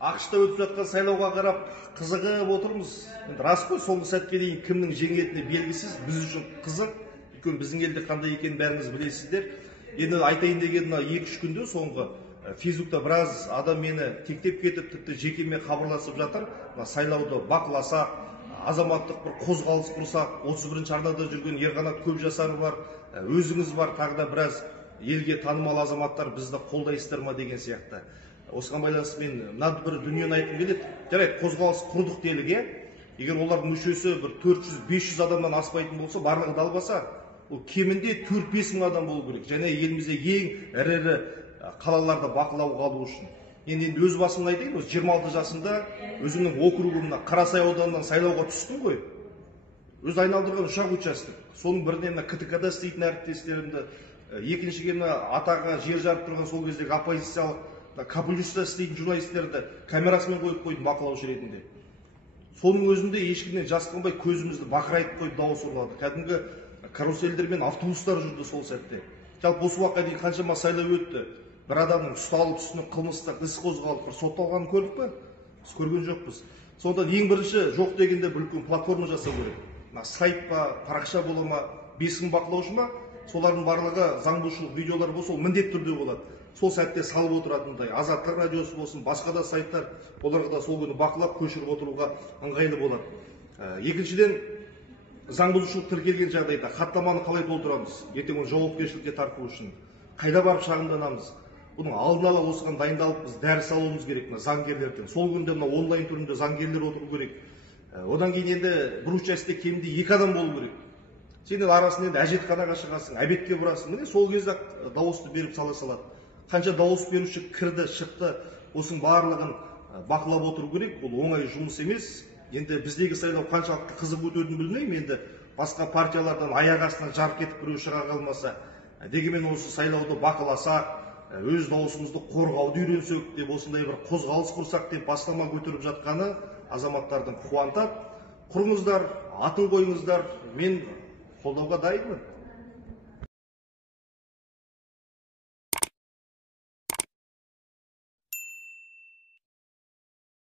ақшта өтіп жатқан сайлауға қарап қызығып отырмыз. Рас қой, соңғы сәтке дейін кімнің жеңетіні белгісіз, біз үшін қызық. Өйткені біздің елде қандай екенін бәріңіз білесіздер. Енді айтайын деген 2-3 күнде соңғы Фейсбукта біраз адам мені тектеп кетіп, тіпті жекеме хабарласып жатыр. Сайлауды бақыласақ, азаматтық бір қозғалыс құрсақ, 31-ші арнада жүрген Ерқанат Көпжасар бар, өзіңіз бар, тағы да біраз елге танымал азаматтар бізді қолдайсыздар ма деген сияқты. Осыған байланысты мен мынандай бір дүниені айтқым келеді. Жарайды, қозғалыс құрдық делік, егер олардың мүшесі бір 400-500 адамнан аспайтын болса, барлығы далбаса, ол кемінде 4-5 мың адам болу керек. Және елімізде ең ірі қалаларды бақылауға алу үшін. Енді өз басымнан айтайын, 26 жасында өзімнің округымна Қарасай ауданынан сайлауға түстім ғой. Өз айналдырған ұшақ участок. Соның біріне КТК-да істейтін әріптестерімді, екіншіге атаға жер жарып тұрған сол кездегі оппозициялық Капулюста істейтін журналистерді камерасымен қойып қойдым бақылаушы ретінде. Соның өзінде ешкімнен жасқанбай көзімізді бақырайтып қойып дауыс ұрлады. Кәдімгі каруселдер мен автобустар жүрді сол сәтте. Жалпы осы уақытқа дейін қаншама сайлау өтті. Бір адамның ұсталып, үстіне қылмыстық іс қозғалып, бір сотталғанын көрдік пе? Біз көрген жоқпыз. Сондықтан ең бірінші жоқ дегенде бір үлкен платформа жасау керек. Сайт па, парақша бола ма, 5000 бақылаушы ма, солардың барлығы заң бұзушылық видеолар болса, ол міндетті түрде болады. Сол сәтте салып отыратындай, Азаттық радиосы болсын, басқа да сайттар, оларға да сол күні бақылап, көшіріп отыруға ыңғайлы болады. Екіншіден, заң бұзушылық тіркелген жағдайда хаттаманы қалай толтырамыз? Ертең оны жауапкершілікке тарту үшін қайда барып шағымданамыз? Бұның алдын ала осыған дайындалып біз дәріс алуымыз керек заңгерлерден. Сол күнде онлайн түрінде заңгерлер отыру керек. Одан кейін енді бір участокте кемінде 2 адам болу керек. Сен арасында енді әжетханаға шығасың, әбетке бұрасың. Міне сол кезде дауысты беріп сала салады. Қанша дауыс беруші кірді, шықты, осының барлығын бақылап отыру керек. Бұл оңай жұмыс емес. Енді біздегі сайлау қаншалықты қызық өтетінін білмеймін. Енді басқа партиялардан аяқ астынан жарып кетіп біреу шыға қалмаса, дегенмен осы сайлауды бақыласақ, өз дауысымызды қорғауды үйренсек деп осындай бір қозғалыс құрсақ деп бастама көтеріп жатқаны азаматтардың қуантады. Құрыңыздар, атын қойыңыздар, мен қолдауға дайынмын.